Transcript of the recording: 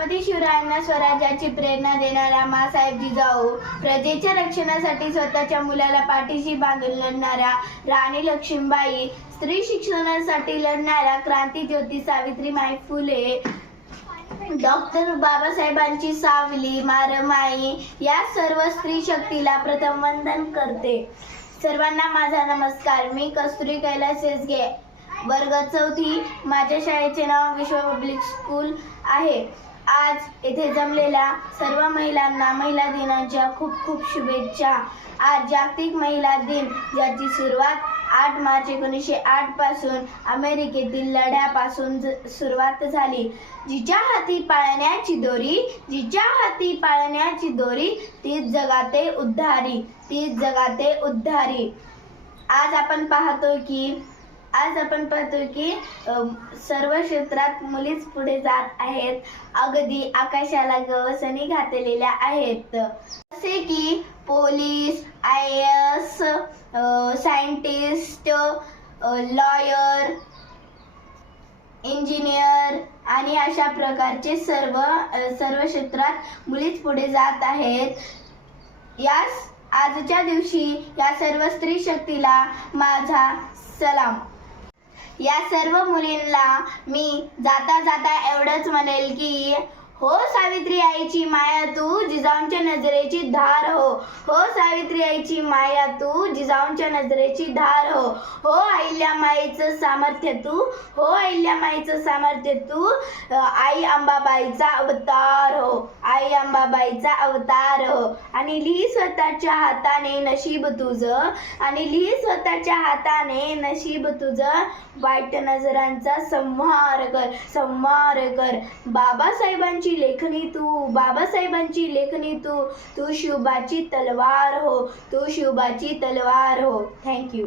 छत्रपती शिवरायांना स्वराज्याची प्रेरणा देणाऱ्या माँसाहेब जिजाऊ, प्रजेच्या रक्षणासाठी स्वतःच्या मुलाला पाठीशी बांधून लढणाऱ्या राणी लक्ष्मीबाई, स्त्री शिक्षणासाठी लढणाऱ्या क्रांतीज्योती सावित्रीबाई फुले, डॉक्टर बाबासाहेबांची सावली मारमाई या सर्व स्त्री शक्तीला प्रथम वंदन करते। सर्वांना माझा नमस्कार। मी कस्तुरी कैलास शेसगे, वर्ग 4, माझ्या शाळेचे नाव विश्व पब्लिक स्कूल आहे। आज येथे जमलेल्या सर्व महिलांना महिला दिनाच्या खूप खूप शुभेच्छा। आज जागतिक महिला दिन, ज्याची सुरुवात 8 मार्च 1908 पासून अमेरिकेतील लढ्यापासून सुरुवात झाली। जिच्या हाती पाळण्याची दोरी, जिच्या हाती पाळण्याची दोरी, तीच जगाते उद्धारी, तीच जगाते उद्धारी। आज आपण पाहतो की सर्व क्षेत्रात मुलीच पुढे जात आहेत, अगदी आकाशाला गवसणी घातलेल्या आहेत। जसे की police, IAS, scientist, lawyer, engineer आणि अशा प्रकारचे सर्व क्षेत्रात मुलीच पुढे जात आहेत। आजच्या दिवशी या सर्व स्त्री शक्तीला माझा सलाम। या सर्व मुलींना मी जाता जाता एवढंच म्हणेल की हो सावित्री आईची माया तू, जिजाऊंच्या नजरेची धार हो, हो सावित्री आईची माया तू, जिजाऊंच्या नजरेची धार हो, हो अहिल्यामाईचं सामर्थ्य तू, हो अहिल्यामाईचं सामर्थ्य तू, आई अंबाबाईचा अवतार हो, आई अंबाबाईचा अवतार हो। आणि लिही स्वतःच्या हाताने नशीब तुझं, आणि लिही स्वतःच्या हाताने नशीब तुझं, वाईट नजरांचा संहार कर, संहार कर। बाबासाहेबांची लेखनी तू, बाबासाहेबांची लेखनी तू, तू शिवबाची तलवार हो, तू शिवबाची तलवार हो। थँक्यू।